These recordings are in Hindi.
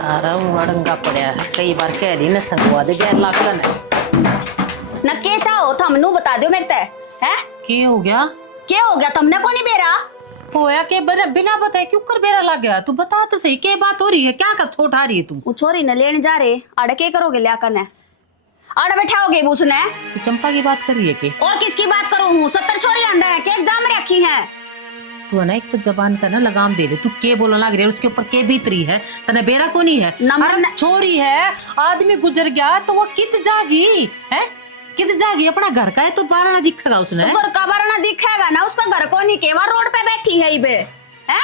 सारा उड़ंगा पड़या है। कई बार कह रही न संगवा दे गैर लाखन है न के चाहो थमनु बता दो मेरे ते है के हो गया तुमने को नहीं बेरा होया के बिना बताए क्यों कर बेरा लग गया। तू बता तो सही क्या बात हो रही है, क्या कर छोटा रही है तू। वो छोरी न लेने जा रहे अड़ के करोगे लिया करने अड़ बैठाओगे उसने। तू चंपा की बात कर रही है के और किसकी बात करूं हूँ 70 छोरी अंडा है के एग्जाम में रखी है। तू है ना एक तो जबान का ना लगाम दे दे। तू के बोलने लग रही है उसके ऊपर के भीतरी है तने बेरा को नहीं है। अरे छोरी है आदमी गुजर गया तो वो कित जागी है कित जागी अपना घर का है तो बारह ना दिखेगा उसने। तो घर का बारह ना दिखेगा ना उसका घर को नहीं केवल रोड पे बैठी है इबे है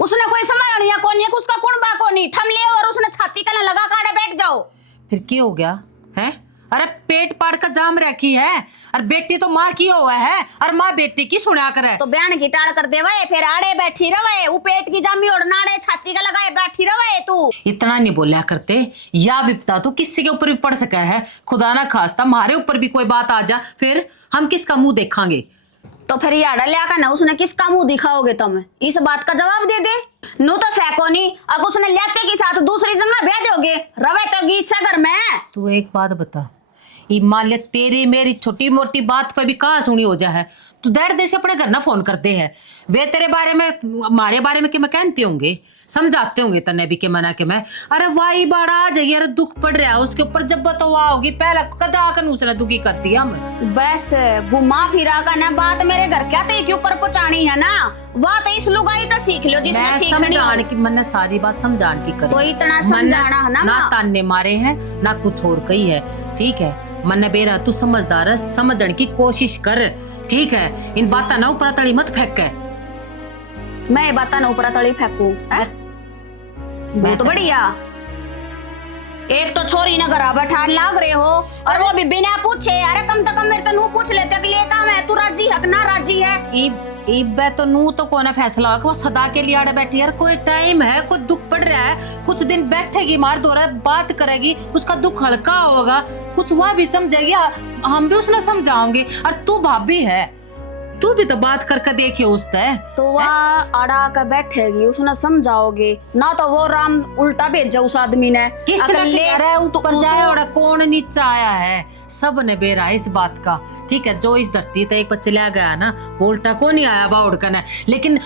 उसने कोई संभालनिया को नहीं उसका कुंबा को नहीं थम ले और उसने छाती का ना लगा काटे बैठ जाओ। फिर क्या हो गया है। अरे पेट पाड़ का जाम रखी है और बेटी तो माँ की हुआ है और माँ बेटी की सुना करे तो बयान की टाड़ कर देवे फिर आड़े बैठी रवे वो पेट की जामी ओढ़ना आड़े छाती का लगाए बैठी रवे। तू इतना नहीं बोलिया करते या विपता तो किसी के ऊपर भी पड़ सका है। खुदा ना खास्ता हमारे ऊपर भी कोई बात आ जा फिर हम किसका मुंह देखांगे। तो फिर याड़ा लिया का ना उसने किसका मुंह दिखाओगे तुम इस बात का जवाब दे दे। नो तो सैकोनी अब उसने लेते के साथ दूसरी जगह भेज दोगे रवे तो गीत से घर में। तू एक बात बता मान ले तेरी मेरी छोटी मोटी बात पे भी कहाँ सुनी हो जाए तो देर देर से अपने घर ना फोन करते हैं। वे तेरे बारे में हमारे बारे में कि मैं कहते होंगे समझाते होंगे तने भी के मना के मैं अरे वाई बाड़ा आ जाइए अरे दुख पड़ रहा है उसके ऊपर जब तो वाह होगी पहला कदा आकर उसने दुखी कर दिया मैं बस घुमा फिरा का ना बात मेरे घर क्या ते क्यों कर पहुंचानी है ना वह तो इस लुगाई तो सीख लो जिसमें सीखनी हो। की मैंने सारी बात समझाने की कर तो इतना समझाना है ना ताने मारे हैं ना कुछ और कही है ठीक है। मन बेरा तू समझदार है समझने की कोशिश कर ठीक है। इन बातों ना ऊपर तली मत फेंक मैं बात ना ऊपर तली फेंकू बहुत तो बढ़िया। एक तो छोरी ना घरा बैठा लाग रहे हो और वो भी बिना पूछे अरे कम तो कम मेरे तो नू पूछ लेते कि लिए काम है तू राजी है ना राजी है। इब्बे तो नू तो कोई ना फैसला हो कि वो सदा के लिए आड़े बैठी यार कोई टाइम है कोई दुख पड़ रहा है कुछ दिन बैठेगी मार दो रहा बात करेगी उसका दुख हल्का होगा कुछ वह भी समझेगी हम भी उसने समझाओगे। और तू भाभी है तू भी तो बात करके देखिए उससे तो वह अड़ा कर बैठेगी उसने समझाओगे ना तो वो राम उल्टा भेजा उस आदमी ने किस तरह ले ऊपर जाए और कौन नीचा आया है सब ने बेरा इस बात का ठीक है। जो इस धरती पे एक बच्चे ले गया ना वो उल्टा को नहीं आया बाउड का लेकिन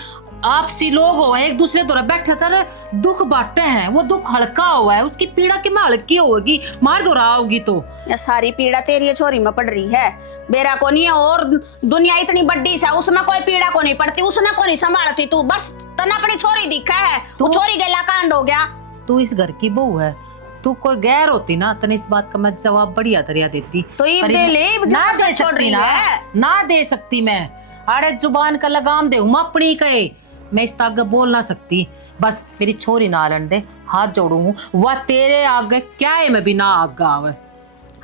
आपसी लोग हो एक दूसरे द्वारा बैठे तर दुख बांटे हैं वो दुख हल्का हुआ है उसकी पीड़ा की में हल्की होगी मार दो रहा होगी तो या सारी पीड़ा तेरी छोरी में पड़ रही है बेरा को नहीं है और दुनिया इतनी बड़ी सा उसमें कोई पीड़ा को नहीं पड़ती उसने को नहीं संभालती तू बस तना अपनी छोरी दिखा है तू छोरी गला कांड हो गया। तू इस घर की बहू है तू कोई गैर होती ना तने इस बात का मैं जवाब बढ़िया तरिया देती तो ये दे ले ना दे सकती ना दे सकती मैं अरे जुबान का लगाम दे अपनी कहे मैं इस आगे बोल ना सकती बस मेरी छोरी ना आलन दे हाथ जोड़ू हूँ वह तेरे आगे क्या है मैं भी ना आगा आवे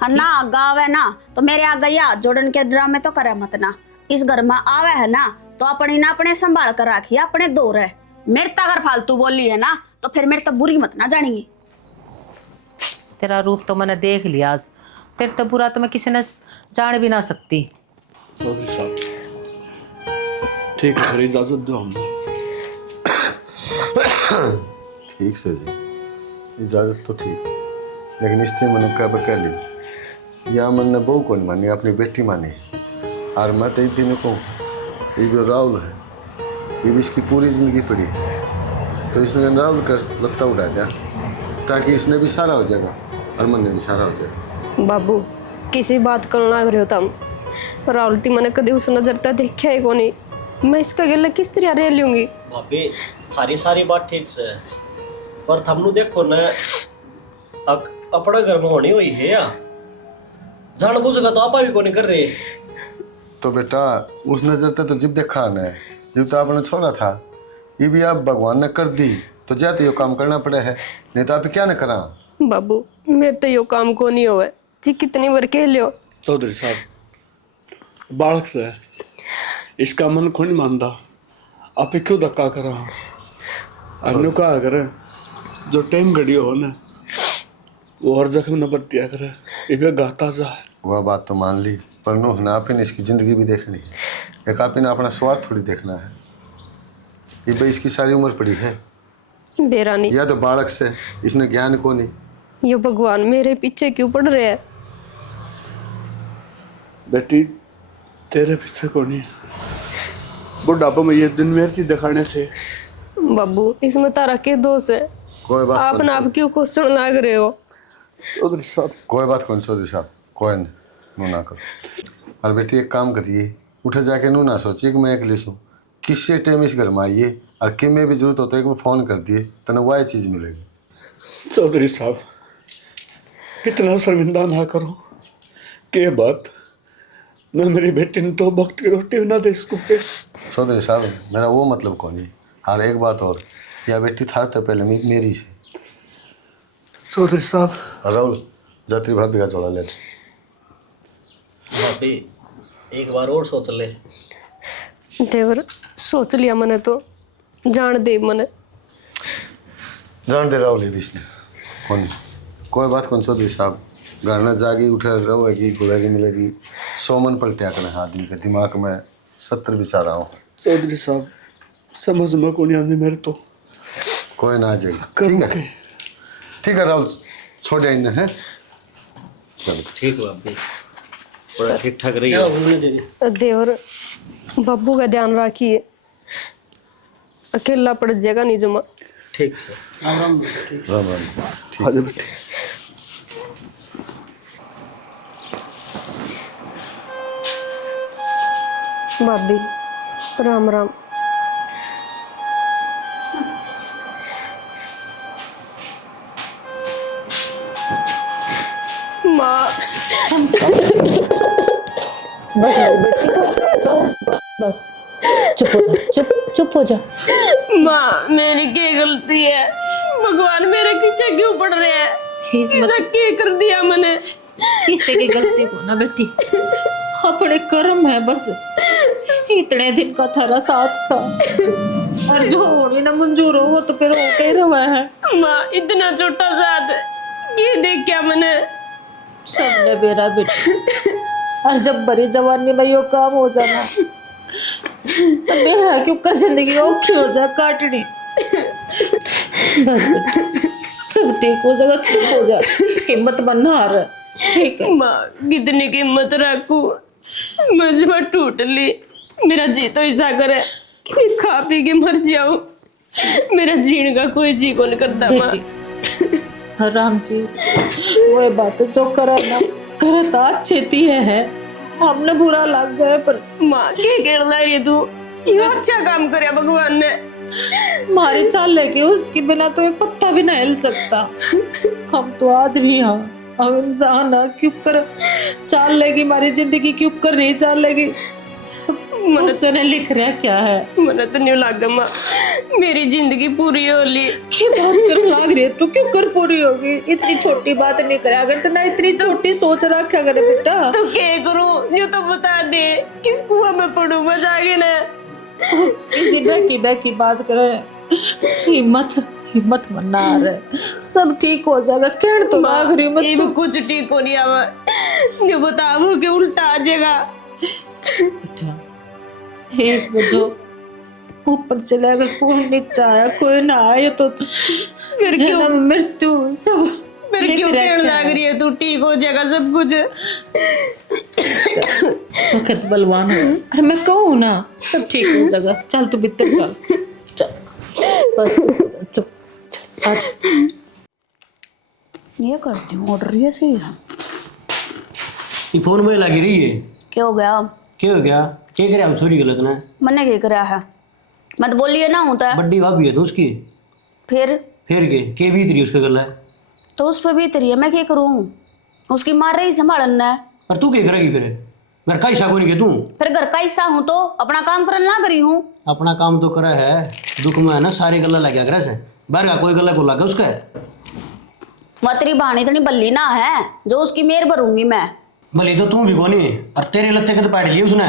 हाँ ना आगा आवे ना तो मेरे आगे या जोड़न के ड्रामे तो करे मत ना इस घर में आवे है ना तो अपनी ना अपने संभाल कर राखिए अपने दौर है मेरे तो अगर फालतू बोली है ना तो फिर मेरे तो बुरी मत ना जानिए। तेरा रूप तो मैंने देख लिया आज तेरे तो बुरा तो मैं किसी ने जान भी ना सकती। ठीक है इजाजत दो हमने ठीक से जी इजाजत तो ठीक लेकिन इसने मैंने कब कह ली या मैंने बहू को नहीं मानी अपनी बेटी मानी और मैं तो भी नहीं कहूँ ये जो राहुल है ये भी इसकी पूरी ज़िंदगी पड़ी है तो इसने राहुल का लत्ता उठा दिया ताकि इसने भी सारा हो जाएगा और मन ने भी सारा हो जाएगा। बाबू किसी बात कर लाग रहे हो तुम राहुल ती मैंने कभी उस नजर तक देखा है को नहीं मैं इसका गला किस तरह रह लूंगी। भाभी थारी सारी बात ठीक से पर थमनु देखो न अपना घर में होनी हुई है या जान बुझेगा तो आपा भी को नहीं कर रहे तो बेटा उस नजर तक तो जब देखा न जब तो आपने छोड़ा था ये भी आप भगवान ने कर दी तो जाते ये काम करना पड़े है नहीं तो आप क्या न करा। बाबू मेरे तो यो काम को नहीं हुआ जी कितनी बार कह लियो। चौधरी साहब बालक से इसका मन को नहीं मानता आप क्यों धक्का कर रहा हमने कहा करे जो टाइम घड़ी हो ना वो हर जख्म न बटिया करे इबे गाता जा है। वह बात तो मान ली पर नूह ना आप इसकी ज़िंदगी भी देखनी है एक आप अपना स्वार्थ थोड़ी देखना है ये भाई इसकी सारी उम्र पड़ी है बेरा नहीं, या तो बालक से इसने ज्ञान को नहीं। ये भगवान मेरे पीछे क्यों पड़ रहे हैं? बेटी तेरे पीछे कौन है? बुढ़ापा में ये दिन मेरे दिखाने थे। बाबू इसमें तारा के दोष है? कोई बात आप कौन ना आप क्यों क्वेश्चन लाग रहे हो? चौधरी साहब कोई बात कौन चौधरी साहब, कोई नहीं, नू ना करो। और बेटी एक काम करिए, उठे जाके नू ना सोचिए कि मैं अकेले हूँ। किसी टाइम इस घर में आइए और कि में भी जरूरत होता है कि वो फोन कर दिए, तने वह चीज़ मिलेगी। चौधरी साहब इतना शर्मिंदा ना करो के बात मैं मेरी बेटी ने 2 वक्त की रोटी भी ना दे इसको के। चौधरी साहब मेरा वो मतलब कौन है। और एक बात और, यह बेटी था तो पहले मेरी से। चौधरी साहब राहुल जात्री भाभी का जोड़ा ले। भाभी एक बार और सोच ले। देवर सोच लिया मैंने, तो जान दे मैंने। जान दे राहुल भी इसने कौन, कोई बात कौन चौधरी साहब। घर न जागी उठे रहेगी, गुड़ेगी मिलेगी, 100 मन पलटिया कर आदमी के दिमाग में 70 विचार आओ। चौधरी साहब समझ में को नहीं आती मेरे तो। कोई ना आ जाएगा, ठीक है ठीक है राहुल, छोड़ इन्हें है। चलो ठीक है भाभी, बड़ा ठीक ठाक रही है। देवर बब्बू का ध्यान रखिए, अकेला पड़ जाएगा नहीं जमा। ठीक से राम राम। राम राम। ठीक आ जा बेटी। भाभी राम राम। माँ बस मेरी बेटी बस बस चुप हो जा, चुप हो जा। माँ मेरी क्या गलती है? भगवान मेरे पीछे क्यों पड़ रहे हैं? ऐसा क्या कर दिया मैंने? किसी की गलती को ना बेटी, अपने कर्म है बस। इतने दिन का थारा साथ था और जो होने ना मंजूर हो वो तो फिर हो के रहा है। माँ इतना छोटा साथ ये देख क्या मैंने? सबने मेरा बेटी, और जब बड़ी जवानी में यो काम हो जाना तो मेरा क्यों कर जिंदगी औखी हो जा काटनी। बस बेटी सब ठीक हो जाएगा, चुप हो जा, हिम्मत बनना हार, ठीक है? माँ कितनी की हिम्मत रखू, मुझ टूट ली। मेरा जी तो ऐसा करे कि खा पी के मर जाऊं। मेरा जीने का कोई जी को नहीं करता माँ। बेटी राम जी वो बात जो करे ना करता अच्छी है, हमने बुरा लग गए पर माँ क्या कहना रही तू? ये अच्छा काम करे भगवान ने। मारी चाल लेके उसके बिना तो एक पत्ता भी नहीं हिल सकता। हम तो आदमी हैं, हम इंसान हैं, क्यों कर चाल लेगी हमारी जिंदगी, क्यों कर नहीं चाल लेगी? सब उसने लिख रहा क्या है? मैंने तो नहीं लगा माँ मेरी जिंदगी पूरी हो ली। क्या बात कर लाग रही है तू? क्यों कर पूरी होगी? इतनी छोटी बात नहीं करे, अगर तो ना इतनी छोटी सोच रखा करे बेटा। तो क्या करूं? जो तो बता दे, किस कुआं में पड़ूं? मजा आ गया ना। इसी बैकी बात कर, हिम्मत मना रहे, सब ठीक हो जाएगा। कहने तो लाग रही मैं ये भी कुछ ठीक हो नहीं आवा, जो बताओ कि उल्टा आ जाएगा। बेटा एक बजो ऊपर चलेगा, कोई नीचे आया कोई ना आया तो फिर क्यों जन्म मृत्यु सब फिर क्यों कहने लग रही है तू ठीक हो जाएगा सब कुछ? तो कित बलवान है। अरे मैं कहूँ ना सब ठीक हो जाएगा, चल तू भीतर चल चल बस चुप आज ये करती हूँ ऑर्डर ये सही है। ये फोन में लगी रही है। क्या हो गया? क्या हो गया? क्या करे अब छोरी गलत ना? मैंने क्या कराया है? मैं तो बोलिए ना होता है। बड्डी भाभी है तो उसकी फिर के भीतरी उसका गला है। तो उस पर भी तरी है, मैं क्या करूँ? उसकी मार रही संभालना है। और तू क्या करेगी फिर? घर का हिस्सा कोनी के तू? फिर घर का हिस्सा हूँ तो अपना काम करना ना करी हूँ। अपना काम तो करा है, दुख में है ना सारे गला लग गया से बाहर का कोई गला को लगा उसका। वह तेरी बहानी इतनी बल्ली ना है जो उसकी मेर भरूंगी मैं। भले तो तू भी कोनी, और तेरे लत्ते के तो पैट लिए उसने।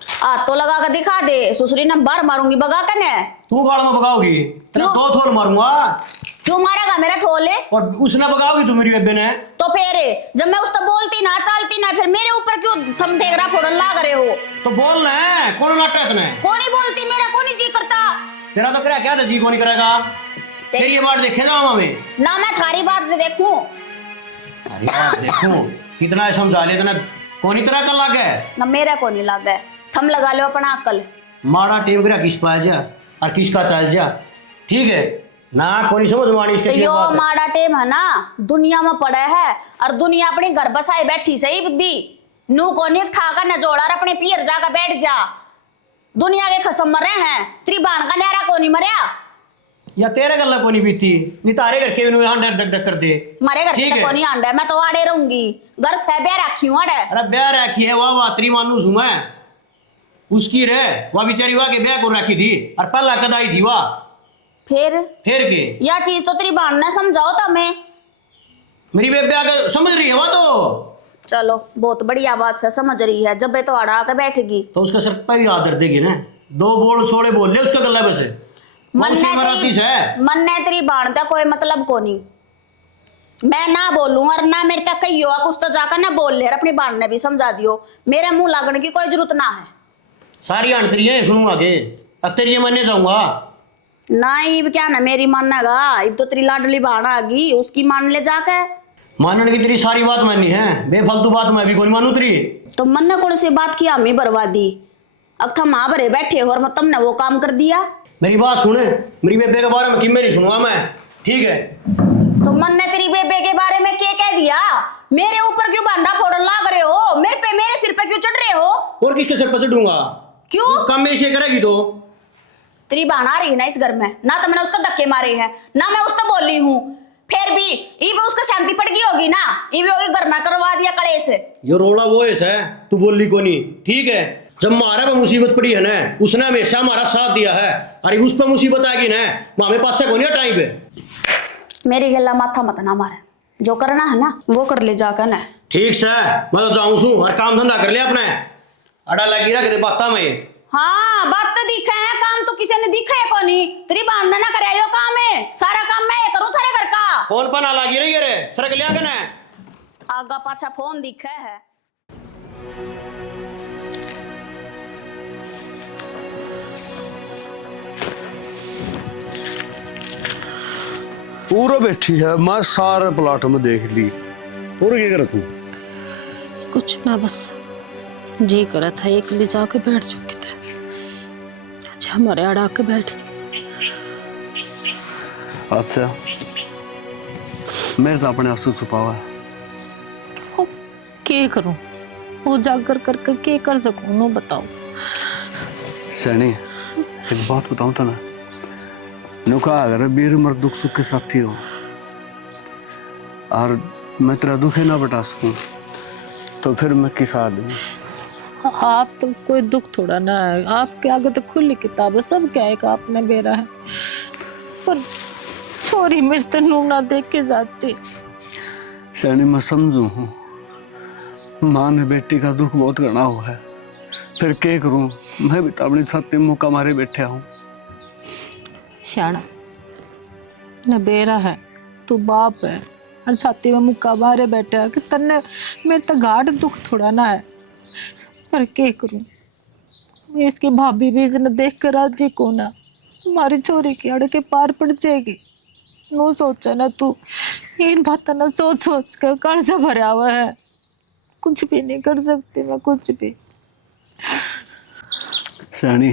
हाथ तो लगा कर दिखा दे, सुसरी ने बार मारूंगी बगा कर ने। तू गाल में बगाओगी? तेरा क्यों? 2 थोल मारूंगा। क्यों मारेगा? मेरा थोले और उसने बगाओगी तू मेरी बेबे ने? तो फिर जब मैं उससे बोलती ना चालती ना, फिर मेरे ऊपर क्यों थम ठेकरा फोड़न लाग रहे हो? तो बोल ना, कौन नाटक ने? कौन ही बोलती, मेरा कौन ही जी करता। तेरा तो क्या था जी कौन करेगा? फिर ये बात देखे ना हमें ना मैं थारी बात में देखूं। अरे बात देखो कितना समझा ले इतना कौन तरह का लग है ना मेरा को नहीं लगा है। थम लगा लो अपना अकल। माड़ा टेम करा किस पाया जा और किसका चाल जा ठीक है ना कोई समझ मानी इसके तो लिए यो बात है। माड़ा टेम है ना दुनिया में पड़ा है और दुनिया अपने घर बसाए बैठी सही भी नू को नहीं ठाका न जोड़ा और अपने पीर जाकर बैठ जा। दुनिया के खसम मरे हैं त्रिबान का न्यारा को नहीं मरया या तेरे गल्ला को नहीं बीती नहीं तारे घर के डक डक कर दे मारे घर ठीक के है। को नहीं आंडा मैं तो आड़े रहूंगी घर से बे रखी हूं आड़े। अरे ब्याह रखी है वाह वात्री मानूस हूं मैं उसकी रे वह बेचारी वाह के ब्याह को रखी थी और पहला कदाई थी वाह फिर के यह चीज तो त्रिबान ने समझाओ तो मैं मेरी बेबे आकर समझ रही है वह तो चलो बहुत बढ़िया बात से समझ रही है जब तो अड़ा के बैठेगी तो उसका सर पर भी आदर देगी ना दो बोल छोड़े बोल ले उसका गला वैसे मन ने तेरी बाण का कोई मतलब को नहीं मैं ना बोलूं और ना मेरे तक कही हो कुछ तो जाकर ना बोल ले अपनी बाण ने भी समझा दियो मेरे मुंह लगने की कोई जरूरत ना है। सारी आंतरी है सुनूंगा के अब तेरी ये मानने जाऊंगा ना इब क्या ना मेरी माननेगा इब तो तेरी लाडली बाण आ गई उसकी मान ले जाकर मानने की तेरी सारी बात माननी है बेफालतू बात मैं भी कोई मानू तेरी तो मन ने कौन सी बात की हमें बर्बादी अब थम आ भरे बैठे हो और तुमने वो काम कर दिया। मेरी बात सुने मेरी बेबे के बारे में कि मेरी सुनवा मैं ठीक है तो मन ने तेरी बेबे के बारे में क्या कह दिया मेरे ऊपर क्यों बांधा फोड़न लाग रहे हो मेरे सिर पे क्यों चढ़ रहे हो और किसके सिर पर चढ़ूंगा क्यों काम में इसे करेगी तो तेरी बहन आ रही है ना इस घर में ना तो मैंने उसको धक्के मारे हैं ना मैं उसको बोली हूँ फिर भी ये भी उसका शांति पड़ गई होगी ना ये भी होगी घर में करवा दिया कलेश। ये रोड़ा वो है तू बोली को नहीं ठीक है जब हमारा पे मुसीबत पड़ी है ना उसने हमेशा हमारा साथ दिया है अरे उस पर मुसीबत आ गई ना वो हमें पास को नहीं टाइम पे मेरी गला माथा मत ना मारे जो करना है ना वो कर ले जाकर ना। ठीक से मैं तो जाऊं सू और काम धंधा कर लिया अपने अड़ा लगी रहा बात में हाँ बात तो दिखा है काम तो किसी ने दिखा है को नहीं तेरी बहन ने ना करे यो काम है सारा काम मैं करूँ थारे घर का कौन पना लगी रही है रे सरक लिया के ना आगा पाछा फोन दिखा है। पूरा बैठी है मैं सारे प्लाट में देख ली और क्या कर तू कुछ ना बस जी करा था एक ले जाके बैठ चुकी थी अच्छा हमारे अड़ा के बैठ गई। अच्छा मेरे तो अपने आंसू छुपावा है वो क्या करूं वो जाकर करके क्या कर सकूं नो बताओ। सैनी एक बात बताऊं तो ना नुका अगर बीर मर दुख सुख के साथी हो और मैं तेरा दुख ही ना बता सकूं तो फिर मैं किस आदमी आप तो कोई दुख थोड़ा ना है आपके आगे तो खुली किताब है सब क्या है कि आपने बेरा है पर छोरी मेरे तो नू ना देख के जाती। सैनी मैं समझू हूँ माँ ने बेटी का दुख बहुत गणा हुआ है फिर क्या करूँ मैं भी तो अपनी छाती मुक्का मारे बैठा हूँ। श्याणा न बेरा है तू बाप है हर छाती में मुक्का मारे बैठा है कि तन्ने मेरे तो घाट दुख थोड़ा ना है पर क्या करूं इसकी भाभी भी इसने देख कर राजी को ना हमारी छोरी की अड़ के पार पड़ जाएगी नो सोचा ना तू इन बात ना सोच सोच कर कर्जा भरा हुआ है कुछ भी नहीं कर सकती मैं कुछ भी। सैनी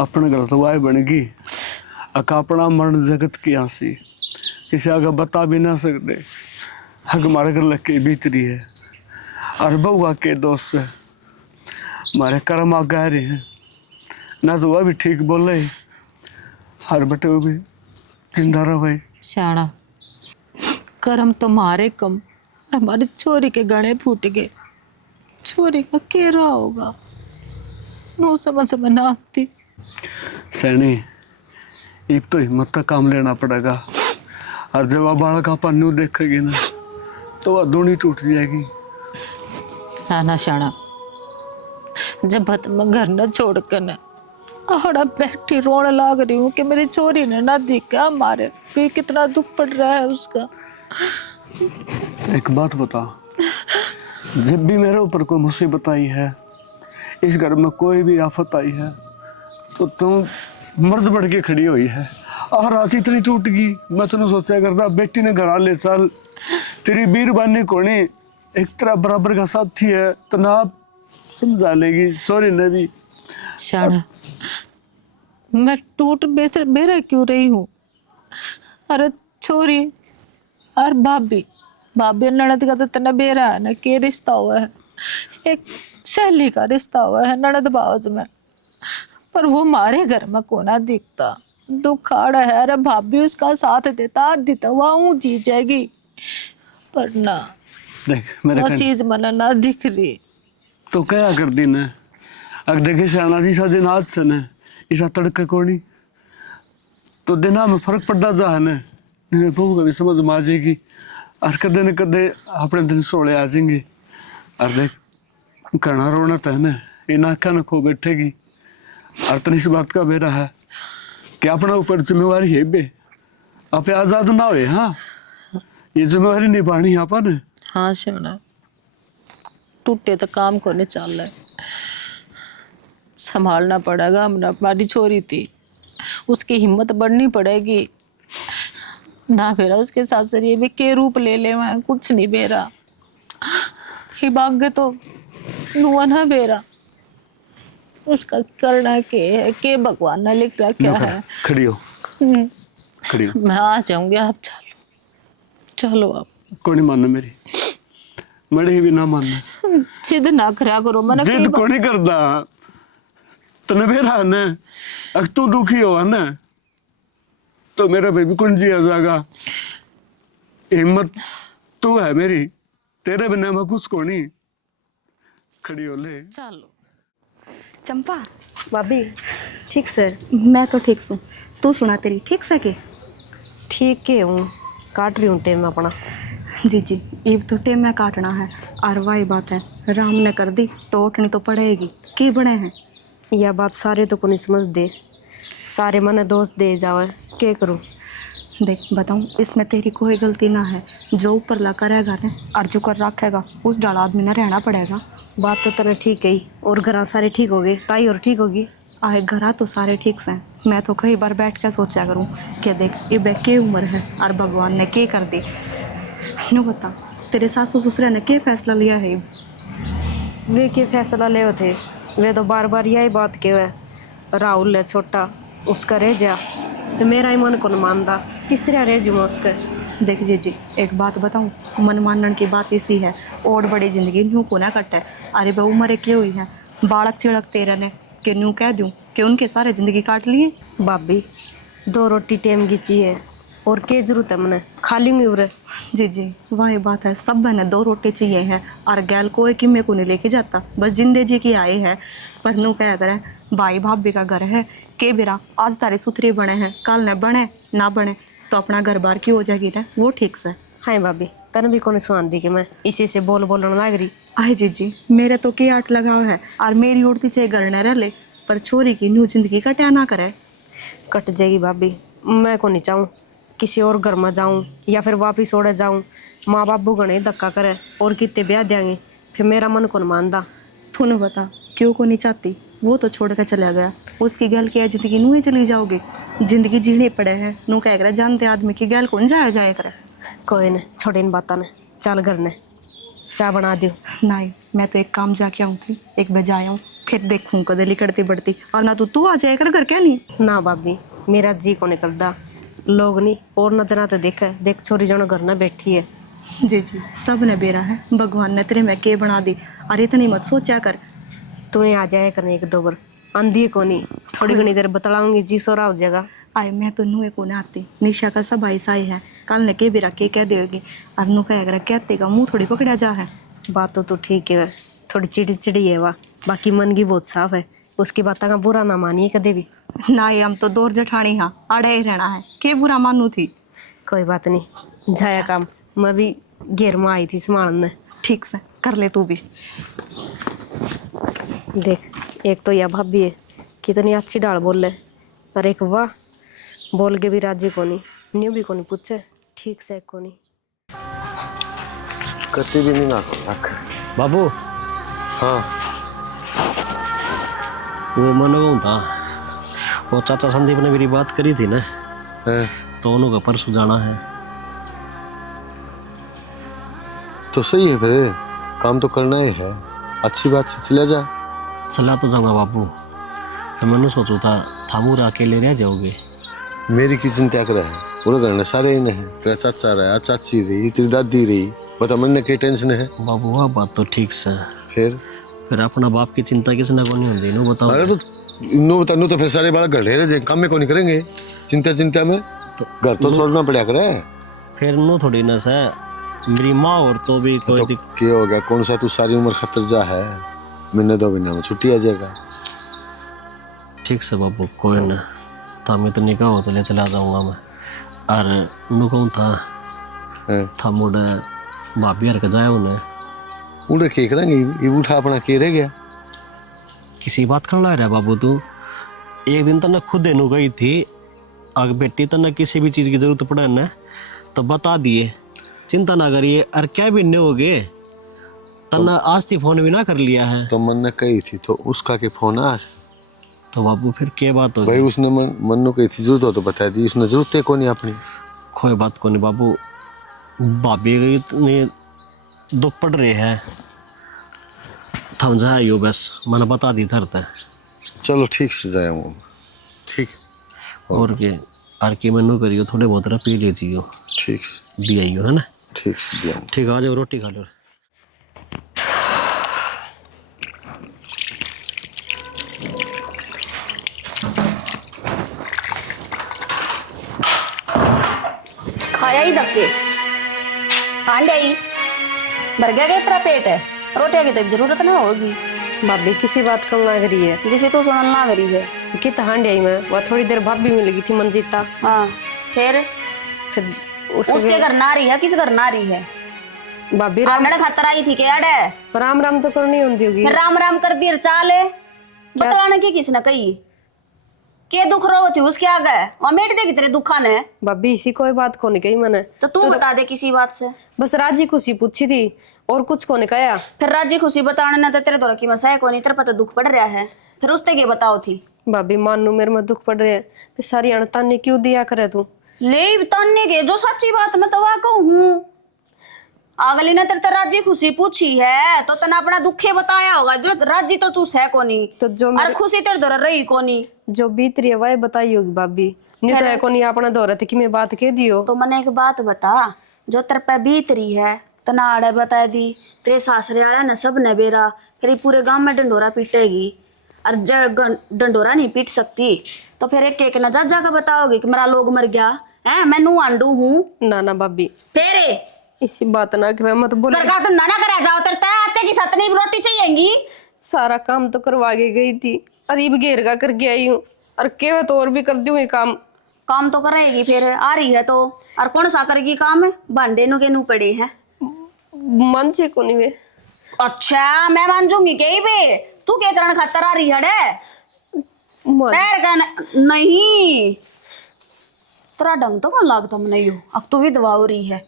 अपने घर तो वाय बनेगी अका अपना मरण जगत की आंसी किसी आगे बता भी ना सकते हक हमारे घर लग के बीत रही है और बहुआ के दोस्त से हमारे कर्म आ गए रहे हैं ना तो वह भी ठीक बोल रहे हर बटे वो भी जिंदा रहे। श्याणा कर्म तुम्हारे कम हमारी छोरी के गणे फूट गए छोरी का क्या रहा होगा नो समझ में ना आती। सैनी एक तो हिम्मत का काम लेना पड़ेगा और जब वह बालक का पन्नू देखेगी ना तो वह दूनी टूट जाएगी। ना श्याणा जब भत में घर न छोड़ कर न हड़ा बैठी रोने लाग रही हूँ कि मेरी छोरी ने ना दिखा मारे भी कितना दुख पड़ रहा है उसका। एक बात बता जब भी मेरे ऊपर कोई मुसीबत आई है इस घर में कोई भी आफत आई है तो तुम मर्द बढ़ के खड़ी हुई है और रात इतनी टूट गई। मैं तेन सोचा करता बेटी ने घर ले चल, तेरी बीरबानी कोनी एक तरह बराबर का साथी है तो ना समझा लेगी। सॉरी ने भी शाना, मैं टूट बेरा क्यों रही हूँ? अरे छोरी और भाभी ननद का तो इतना बेरा है ना, के रिश्ता हुआ है, एक सहेली का रिश्ता हुआ है ननद बावज में, पर वो हमारे घर में कोना दिखता। दुख आड़ा है। अरे भाभी उसका साथ देता हुआ जी जाएगी, पर ना देख मेरे वो चीज मना ना दिख रही। तो क्या कर दी ने? अगर देखे सियाना जी सा दिन आज से ने इसा तड़के कोनी तो दिना में फर्क पड़ता जा है ने, नहीं बहू कभी समझ में आ जाएगी और कदे न कदे अपने दिन सोले आ जाएंगे। और देख घना रोना तो है ना, इन आँखा न खो बैठेगी। और तन इस बात का बेरा है कि अपना ऊपर जिम्मेवारी है बे, आप आजाद ना हुए। हाँ, ये जिम्मेवारी निभानी है अपन। हाँ शाना, टूटे तो काम को नहीं चल रहा, संभालना पड़ेगा। हमने हमारी छोरी थी, उसकी हिम्मत बढ़नी पड़ेगी ना। बेरा उसके साथ सर ये भी के रूप ले मैं कुछ नहीं बेरा ही भाग्य तो नुआ ना बेरा, उसका करना के है के भगवान ने लिख रखा है। खड़ी हो, खड़ी हो। मैं आ जाऊंगी, आप चलो आप। कोई नहीं मानना मेरी, मड़ी भी ना मानना। जिद ना करा करो, मैंने जिद को नहीं करता तने बेरा ने। अगर तू दुखी हो ना तो मेरा बेबी कौन जी आ जाएगा। हिम्मत तू है मेरी, तेरे बिना मैं कुछ को नहीं। खड़ी हो ले। चलो। चंपा भाभी ठीक सर। मैं तो ठीक हूँ, तू सुना तेरी ठीक से के? ठीक के हूँ, काट रही हूँ टेम अपना। जी जी, ईब तो टेम में काटना है। और वही बात है, राम ने कर दी तो उठनी तो पड़ेगी। की बने हैं यह बात सारे तो को नहीं समझ दे, सारे मने दोस्त दे जावे, क्या करूँ? देख बताऊँ, इसमें तेरी कोई गलती ना है। जो ऊपर ला करेगा ना और जो कर रखेगा उस डाल आदमी ने रहना पड़ेगा। बात तो तेरे ठीक है, और घर सारे ठीक हो गए, ताई और ठीक होगी। आए घरा तो सारे ठीक से। मैं तो कई बार बैठ कर सोचा करूँ कि देख ये बे के उम्र है और भगवान ने के कर दी। नो बता, तेरे सासू ससुर ने क्या फैसला लिया है? वे के फैसला ले थे, वे तो बार बार यही बात के हुए, राहुल है छोटा उसका रह जा, तो मेरा ही मन को न मानता, किस तरह रह जूँ उसका। देख जी, एक बात बताऊँ, मन मानने की बात इसी है। और बड़ी जिंदगी न्यू को ना कटे। अरे बहू उम्र की हुई है, बालक चिड़क तेरे ने कि न्यू कह दूँ कि उनके सारे जिंदगी काट लिए। भाभी 2 रोटी टेम की चाहिए, और क्या जरूरत है मैंने खा लूँगी उरे। जी वही बात है, सब बहने 2 रोटी चाहिए हैं और गैल कोई किम्मे को नहीं लेके जाता, बस जिंदे जी की आए हैं। पर नू क्या करें, भाई भाभी का घर है के बिरा आज तारे सुथरे बने हैं, कल न बने ना बने तो अपना घर बार की हो जाएगी ना, वो ठीक से। हाँ भाभी, तन भी कौन सुन दी कि मैं इसी से बोलने लग रही। आए जी, मेरे तो के आट लगाव है और मेरी उड़ती चाहे घर न रह ले, पर छोरी की न्यू जिंदगी कटा ना करे। कट जाएगी भाभी, मैं को नहीं चाहूँ किसी और घर में जाऊँ या फिर वापिस ओढ़े जाऊँ। माँ बाबू गणे धक्का करे और कितने ब्याह देंगे, फिर मेरा मन को मानदा। तूने बता क्यों को नहीं चाहती? वो तो छोड़ कर चला गया, उसकी गैल की जिंदगी नू ही चली जाओगे। जिंदगी जीने पड़े हैं, नू कह कर जानते आदमी की गैल कौन जाया करे। कोई न, छोड़ इन बातों ने, चल घर ने चाय बना दियो। नहीं, मैं तो एक काम जाके आऊँ थी, एक बजा आऊँ, फिर देखूँ कदे लिकड़ती बढ़ती। और ना तू आ जाए कर घर क्या नहीं। ना भाभी, मेरा जी को नहीं करता, लोग नहीं और नजर तो देख छोरी जनो घर में बैठी है। जी सब ने बेरा है, भगवान ने तेरे में के बना दी। अरे इतनी मत सोचा कर। तुम्हें आ जाए करने 1-2 बार आंधी को नहीं, थोड़ी घनी देर बतलाऊंगी जी सोरा हो जाएगा। आए मैं तो नूए को नहीं आती, निशा का सब ऐसा ही है, कल ने के बेरा के कह देगी और नू कह कर कहते का मुँह थोड़ी पकड़ा जा है। बात तो ठीक है, थोड़ी चिड़ी है वाह, बाकी मन की बहुत साफ है, उसकी बातों का बुरा ना मानिए कदे भी। ना ये हम तो दौर जठानी हाँ, अड़े ही रहना है, के बुरा मानू थी। कोई बात नहीं, जाया काम, मैं भी घेर में आई थी संभालने। ठीक से कर ले तू भी। देख, एक तो यह भाभी है कितनी अच्छी डाल बोले, और एक वाह बोल के भी राजी को नहीं, न्यू भी को नहीं पूछे ठीक से को नहीं। कति भी नहीं ना रख बाबू। हाँ वो मन था, वो चाचा संदीप ने मेरी बात करी थी ना, हैं? तो उन्होंने परसों जाना है। तो सही है फिर, काम तो करना ही है, अच्छी बात से चला जा। चला तो जाऊंगा बाबू, फिर मैंने सोचू था थामूर अकेले रह जाओगे। मेरी की चिंता कर रहा है, पूरे घर में सारे ही ने हैं, तेरा चाचा रहा, चाची रही, तेरी दादी रही, बता मन ने क्या टेंशन है? बाबू वह बात तो ठीक से, फिर अपना बाप की चिंता किसने को नहीं होती, नो बताओ। अरे तो इन्हों बता, तो फिर सारे बाल गढ़े रहे, काम में कौन नहीं करेंगे, चिंता में तो घर तो छोड़ना पड़ा करे। फिर नो थोड़ी ना से मेरी माँ और तो भी कोई तो क्या हो गया, कौन सा तू सारी उम्र खतर जा है, महीने 2 महीने में छुट्टी आ जाएगा। ठीक से बाबू, कोई ना, थामे तो निकाह हो तो ले चला जाऊंगा मैं। और नु कहूँ था मोड़े भाभी हर के जाए उन्हें उड़े के करेंगे, ये उठा अपना के रह गया। किसी बात कर रहा है बाबू तू, एक दिन तो ना खुद नु गई थी, अगर बेटी तो ना किसी भी चीज की जरूरत पड़े ना तो बता दिए, चिंता ना करिए। और क्या भी नहीं होगे तना आज थी फोन भी ना कर लिया है। तो मन ने कही थी तो उसका के फोन आज तो बाबू फिर क्या बात हो भाई, उसने मन कही थी जरूरत हो तो बता दी, उसने जरूरत है को नहीं अपनी। कोई बात को नहीं बाबू, भाभी को इतनी दुख पड़ रही है, थम जाइयो बस, मैंने बता दी धरते। चलो ठीक से जाए वो, ठीक और के आर के मेनू करियो, थोड़े बहुत पी लीजियो, ठीक से दिया है ना, ठीक से दिया। ठीक, आ जाओ रोटी खा लो। खाया ही धक्के आंडे ही भर गया क्या तेरा पेट है, रोटियां की तो जरूरत ना होगी। भाभी किसी बात कम लग रही है, जिसे तू सुनने लग रही है। कित हांडी आई मैं, वह थोड़ी देर भाभी मिल गई थी मंजीता, हाँ फिर उसके घर ना रही है, किस घर ना रही है? भाभी रामने खातर आई थी क्या अड़े? राम राम तो करनी होती होगी। फिर राम राम कर दी चाले बतलाने की किसने कही? के दुख रो थी उसके आगे, वहां मेट देगी तेरे दुखा ने। भाभी इसी कोई बात को नहीं कही मैंने, तो तू बता दे किसी बात से। बस राजी खुशी पूछी थी और कुछ को नहीं कहा। फिर राजी खुशी बताने ना तो तेरे दौरा की मसाए को नहीं, तेरे पता दुख पड़ रहा है, फिर उसने के बताओ थी। भाभी मानू मेरे में दुख पड़ रहे है, फिर सारी अणतानी क्यों दिया करे तू? ले ताने के जो सच्ची बात मैं तो वह कहूँ, अगली ने तेरे राजी खुशी पूछी है तो तना अपना दुखे बताया होगा, जो राजी तो तू सह कोनी, तो जो और खुशी तेरे दौरा रही कोनी, जो बीत रही है वह बताई होगी भाभी, नहीं तो है कोनी अपना दौरा थी कि मैं बात कह दियो। तो मैंने एक बात बता, जो तेरे पे बीत रही है तना आड़े बता दी, तेरे सासरे वाला न सब न बेरा, फिर पूरे गांव में डंडोरा पीटेगी, और जब डंडोरा नहीं पीट सकती तो फिर एक एक न जा का बताओगी कि मेरा लोग मर गया है, मैं नू आंडू हूँ। ना ना भाभी तेरे इसी बात ना कि मैं मत बोल, घर का तो ना करा जाओ, तेरे आते की सतनी रोटी चाहिएगी। सारा काम तो करवा के गई थी, अरीब घेर का करके आई हूँ, और केवल तो और भी कर दूंगी काम तो करेगी, फिर आ रही है तो, और कौन सा करेगी काम? भांडे नु के नू पड़े हैं, मन से को नहीं वे। अच्छा मैं मान जूंगी कहीं भी, तू क्या कारण खातर आ रही है? पैर का नहीं, तेरा ढंग तो कौन लागता मैं नहीं हो, अब तू भी दवा हो रही है,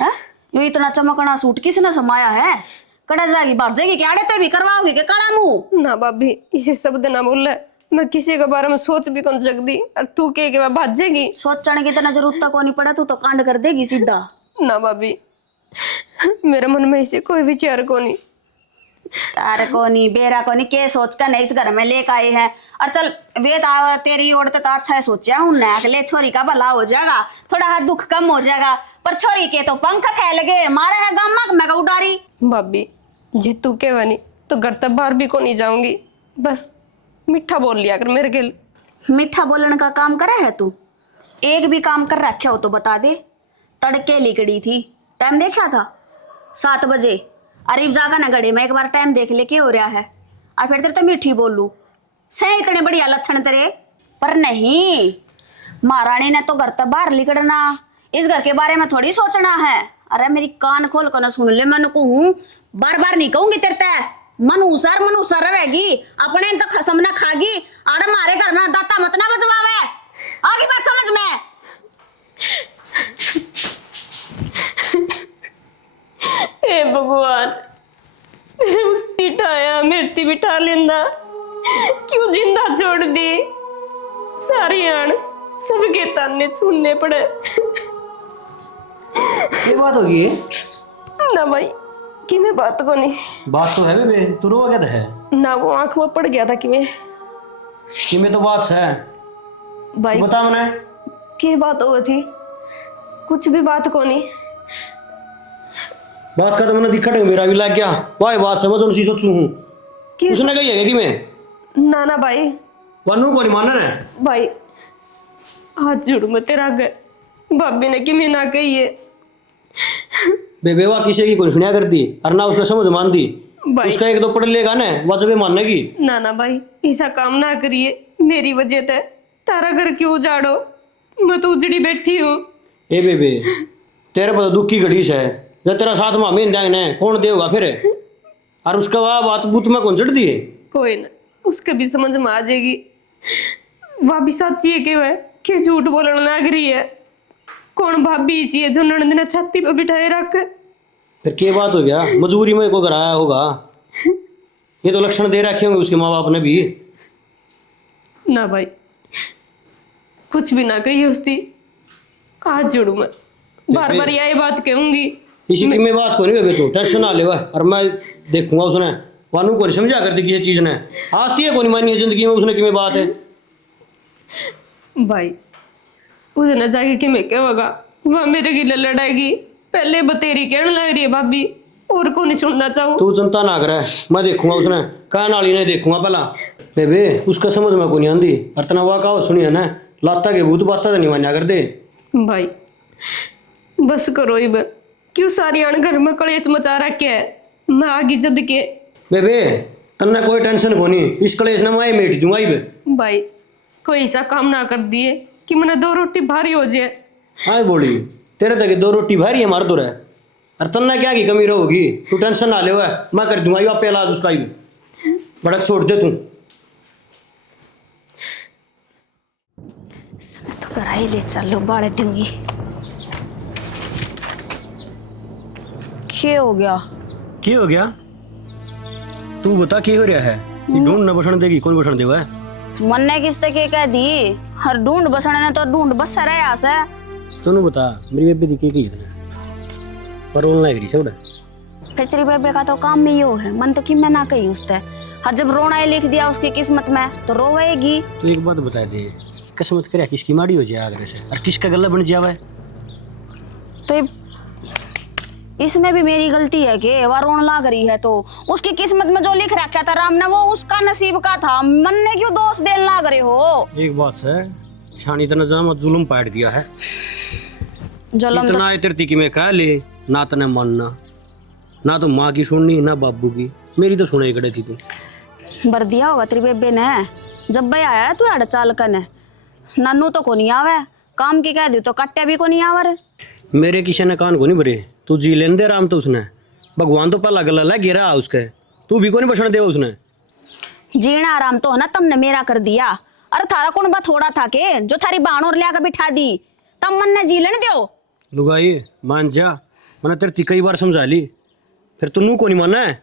हैं? यो इतना चमकना सूट किसने समाया है? कड़ा जाएगी बाजेगी क्या? आड़े भी करवाओगी के काला मुंह? ना भाभी इसे शब्द ना बोले, मैं किसी के बारे में सोच भी कौन सकती, और तू के भाजेगी? सोचने की इतना जरूरत को नहीं पड़ा, तू तो कांड कर देगी सीधा। ना भाभी मेरे मन में इसे कोई विचार को नहीं। तार को नहीं बेरा को नहीं, के सोच कर नहीं इस घर में लेकर आए हैं, और चल वे तेरी ओर तो अच्छा है सोचा हूं ना, ले छोरी का भला हो जाएगा, थोड़ा हाथ दुख कम हो जाएगा, पर छोरी के तो पंख फैल गए, मारे है गामा मैं उडारी। भाभी जी तू के बनी तो घर तक बाहर भी को नहीं जाऊंगी, बस मीठा बोल लिया कर मेरे के। मीठा बोलने का काम करे है तू? एक भी काम कर रखा हो तो बता दे। तड़के लिकड़ी थी, टाइम देखा था 7 बजे, अरीब जागा ना घड़ी में एक बार टाइम देख ले के हो रहा है, और फिर तेरे तो मीठी बोलू सही, इतने बढ़िया लक्षण तेरे। पर नहीं, महारानी ने तो घर तक बाहर लिकड़ना, इस घर के बारे में थोड़ी सोचना है। अरे मेरी कान खोल कर ना सुन ले, मैं कहूँ बार बार नहीं कहूंगी तेरे तक, मनुसार रहेगी, अपने तो खसम ना खागी, आड़े मारे घर में दाता मत ना बजवावे, आगे बात समझ में। हे भगवान, मेरे उस्ती ठाया मेरती बिठा लेंदा, क्यों जिंदा छोड़ दी? सारी आन सब कहता जानने सुनने पड़े। ये बात होगी है? ना भाई कि मैं बात को नहीं, बात तो है बेबे, तू रो क्या है ना वो आंख में पड़ गया था कि में तो बात है। भाई बता मने की बात हो थी, कुछ भी बात को नहीं। बात का तो मैंने दिक्कत है, मेरा भी लग गया भाई बात समझ उसी सोचू हूँ कि उसने कही है कि मैं ना ना भाई, वनु को नहीं मानना है। भाई हाथ जोड़ू मैं तेरा घर, भाभी ने कि मैं ना कही है बेबे वा किसी की कोई सुनिया करती और ना उसका समझ मान दी, भाई। उसका एक तो पढ़ लेगा ना वह जब मानने की। ना ना भाई ऐसा काम ना करिए, मेरी वजह से तारा घर क्यों उजाड़ो, मैं तो उजड़ी बैठी हूँ। ए बेबे तेरे पर तो दुख की घड़ी है, जब तेरा साथ में हमें जाएंगे कौन देगा फिर, और उसका वह बात बूत में कौन चढ़ दी है। कोई ना, उसके भी समझ में आ जाएगी, वह भी सच्ची है कि झूठ बोलना ना करी है। कौन भाभी इसी है जो ननद ने छाती पे बिठाए रख। फिर क्या बात हो गया, मजबूरी में को कराया होगा, ये तो लक्षण दे रखे होंगे उसके माँ बाप ने भी। ना भाई कुछ भी ना कही उसकी, हाथ जोड़ू मैं, बार बार यही बात कहूंगी। इसी की मैं बात को नहीं बेबे, तू टेंशन ना ले और मैं देखूंगा उसने वानू को नहीं समझा करती किसी चीज ने, आती है कोई मानी है जिंदगी में उसने की बात है। भाई उसने जाके कि मैं क्या होगा, वह मेरे गिले लड़ाएगी, पहले बतेरी कहने लग रही है भाभी, और को नहीं सुनना चाहूँ। तू चिंता ना करे, मैं देखूंगा उसने कहा नाली ने देखूंगा पहला बेबे, उसका समझ में को नहीं आंदी और तना वाह कहा सुनिए ना, लाता के भूत बाता तो नहीं मान्या कर दे। भाई बस करो ही बस, क्यों सारी आन घर में कलेश मचा रखे है, मैं आगे जद के। बेबे तन्ने कोई टेंशन को नहीं, इस कलेश ने मैं मेट दूंगा ही बे। भाई कोई ऐसा काम ना कर दिए कि मैंने 2 रोटी भारी हो जाए। हाँ बोली तेरे तक 2 रोटी भारी है मार तो रहे, और तन्ने क्या की कमी रहोगी, तू टेंशन ना ले, मैं कर दूंगा ये इलाज उसका ही भड़क छोड़ दे तू। तो करा ही ले, चलो बाड़े दूंगी। क्या हो गया? क्या हो गया तू बता, क्या हो रहा है? ये ढूंढ न बसण देगी, कौन बसण देवा है? मन ने किसते के कह दी, हर ढूंढ बसने ने तो ढूंढ बस रहे आस है। तूने बता मेरी बेबे दी की है पर ऑनलाइन रही छोड़। फिर तेरी बेबे का तो काम में यो है, मन तो कि मैं ना कही उसते, हर जब रोना ही लिख दिया उसकी किस्मत में तो रोवेगी। तो एक बात बता दे, किस्मत करे किसकी माड़ी हो जाए आगरे से, और किसका गला बन जावे? तो इसमें भी मेरी गलती है कि वह रोन लाग रही है, तो उसकी किस्मत में जो लिख रखा था राम ने वो उसका नसीब का था, मन ने क्यों दोष देने लाग रहे हो? एक बात है, शानी तना जाम जुल्म पाट दिया है, जलम इतना इतरती की मैं कह ले, ना तने मानना, ना तो माँ की सुननी ना बाबू की, मेरी तो सुने कड़े थी तू। बर दिया होगा तेरी बेबे ने, जब भाई आया तू अड़ चाल कने, नानू तो को नहीं आवे, काम की कह दी तो कट्टे भी को नहीं आवर। मेरे किसी ने कान को नहीं भरे, तू जी लेन दे राम, तो उसने भगवान तो पहला गला ला गिरा उसके, तू भी को नहीं बसने दे उसने। जीना आराम तो है ना, तुमने मेरा कर दिया। अरे थारा कौन बा थोड़ा था के जो थारी बाण और लिया के बिठा दी, तब मन ने जी लेने दो। लुगाई मान जा, मैंने तेरे कई बार समझा ली, फिर तू को नहीं मानना है।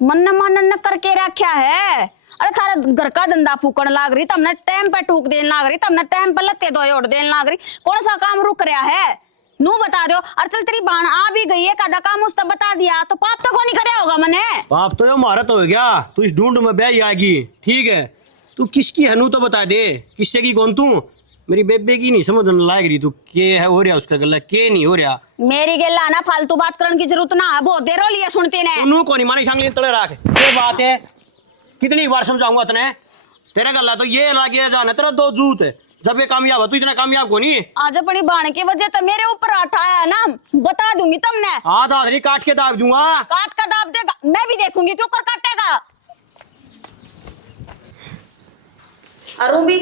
मन ने मानन न करके रखा है। अरे थारा घर का धंधा फूकण लाग रही, तमने टाइम पे टूक देने लाग रही, तमने टाइम पे लत्ते धोए उड़ देने लाग रही, कौन सा काम रुक रहा है? नू बता दो। अरे चल तेरी बाण आ भी गई है, कदा काम उस तब बता दिया तो पाप तो को नहीं करे होगा मने। पाप तो ये मारा तो हो गया, तू इस ढूंढ में ब्याह आएगी, ठीक है? तू किसकी है नू तो बता दे, किससे की कौन तू? मेरी बेबे की नहीं समझ लाग रही, तू के है हो रहा उसका गला के नहीं हो रहा। मेरी गेला ना फालतू बात करने की जरूरत ना है, बहुत देर हो लिया सुनती ने। नू को नहीं मानी सांगली तले रख, ये बात है, कितनी बार समझाऊंगा तने, तेरा गला तो ये लागे जाने तेरा 2 जूत है, जब ये कामयाब है तू इतना कामयाब को नहीं है। आज अपनी बाण की वजह तो मेरे ऊपर उठाया है ना, बता दूंगी तुमने। हाथ हाथ नहीं काट के दाब दूंगा। काट का दाब देगा, मैं भी देखूंगी क्यों कर काटेगा। अरुबी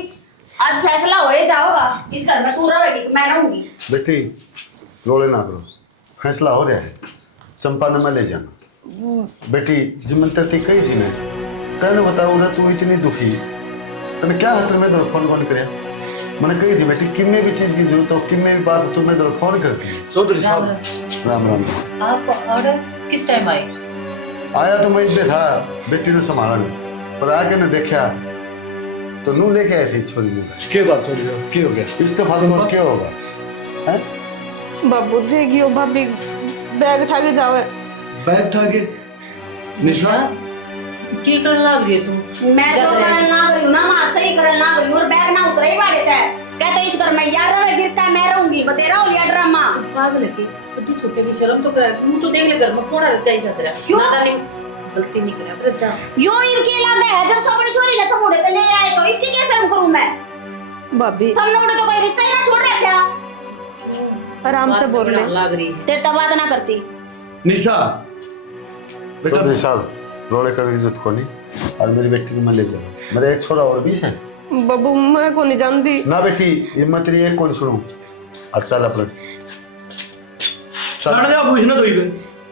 आज फैसला होए जाओगा, इस घर में तू रहेगी मैं रहूंगी। बेटी रोले ना करो, फैसला हो रहा है, चंपा ने मैं ले जाना। बेटी जिम्मेदारी कही थी मैं तेने बताऊ ना, तू इतनी दुखी, तने क्या हाथ में दर फोन कौन करे, मैंने कही थी बेटी किन्ने भी चीज की जरूरत हो, किन्ने भी बात तुम्हें दर फोन करती। चौधरी साहब राम राम। आप ऑर्डर किस टाइम आए? आया तो मैं इधर था बेटी ने संभालने, पर आके ने देखा तो नू लेके आए थे इस छोरी में क्या बात हो रही है, क्या हो गया? इस्तीफा तो क्या होगा हैं? बाबू देखियो भाभी बैग उठा के जावे। बैग उठा के निशा की कर लाग रही है तू? मैं तो करल ना गई ना, मां सही करल ना गई और बैग ना उतरे ही बाड़े थे। कहते इस घर में यार रहे गिरता है, मैं रहूंगी, बतेरा हो लिया ड्रामा। पागल है की बड़ी छोटे की शर्म तो करा, तू तो देख ले घर में कौन है चाहिए तेरा। क्यों? नादानी गलती नहीं करे पर जा। यो इनके लगे है जब छोटी छोरी ने थम उड़े तो ले आए तो इसकी क्या शर्म करूं मैं? भाभी थम उड़े तो कोई रिश्ता ही ना छोड़ रखा। आराम से बोल ले। लाग रही है तेरे तो बात ना करती। निशा बेटा चौधरी साहब रोड़े करने की जरूरत को नहीं और मेरी बेटी को मैं ले जाऊँ। मेरा एक छोरा और भी है बाबू मैं को नहीं जानती। ना बेटी हिम्मत रही है कौन सुनू। अच्छा चल अपने लड़ जा पूछना तो ही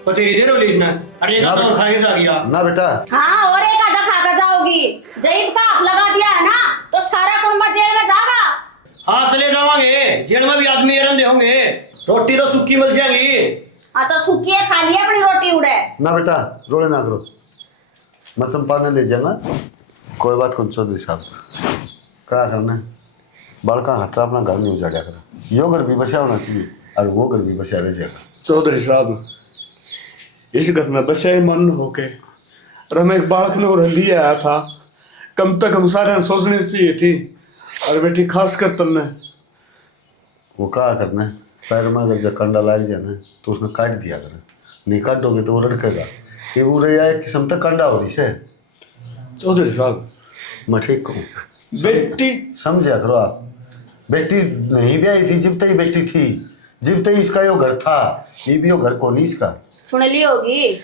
पर तेरी देर हो लिखना अरे एक तो खा के जा गया ना बेटा हाँ और एक आधा खा कर जाओगी। जईब का हाथ लगा दिया है ना तो सारा कुंबा जेल में जागा। हाँ चले जावांगे, जेल में भी आदमी एरंदे होंगे, रोटी तो सूखी मिल जाएगी। हाँ तो सूखी है खा लिया अपनी रोटी उड़े। ना बेटा रोड़े ना करो, मैं चंपाने ले जाऊंगा। कोई बात कौन चौधरी साहब क्या करना है, बड़का हथरा अपना घर में उजाड़ा कर। यो घर भी बचा होना चाहिए और वो घर भी बचा रह जाएगा। चौधरी साहब इस घर में बसे मन होके और हमें एक बालक ने और लिया आया था, कम से कम सारे सोचनी चाहिए थी और बेटी खास कर तुमने वो क्या करना है, पैर में अगर जब कंडा लग जाए ना तो उसने काट दिया कर, नहीं काटोगे तो वो रड़केगा। ये वो रहा एक किस्म तक कंडा हो रही से। चौधरी साहब मैं ठीक कहूँ बेटी समझा करो आप। बेटी नहीं भी आई थी जब तक बेटी थी, जब तक इसका यो घर था, ये भी यो घर को नहीं इसका। सुन ली होगी,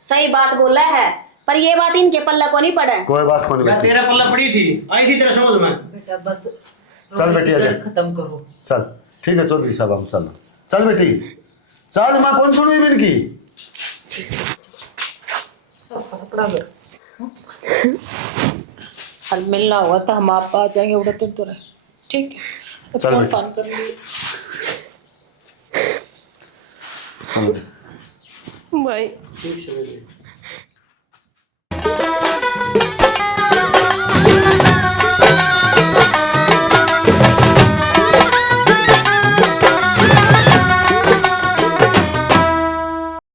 सही बात बोला है पर ये बात इनके पल्ला को नहीं पड़ा। कोई बात कौन या बेटी, तेरा पल्ला पड़ी थी, आई थी तेरा समझ में। बेटा बस चल बेटी आजा। खत्म करो। चल ठीक है चौधरी साहब हम चल चल बेटी चल। माँ कौन सुनी बिन की और मिलना होगा तो हम आप आ जाएंगे उड़ते तो रहे। ठीक है तो चल फोन बेटा। फान कर लिए। समझ भाई ठीक है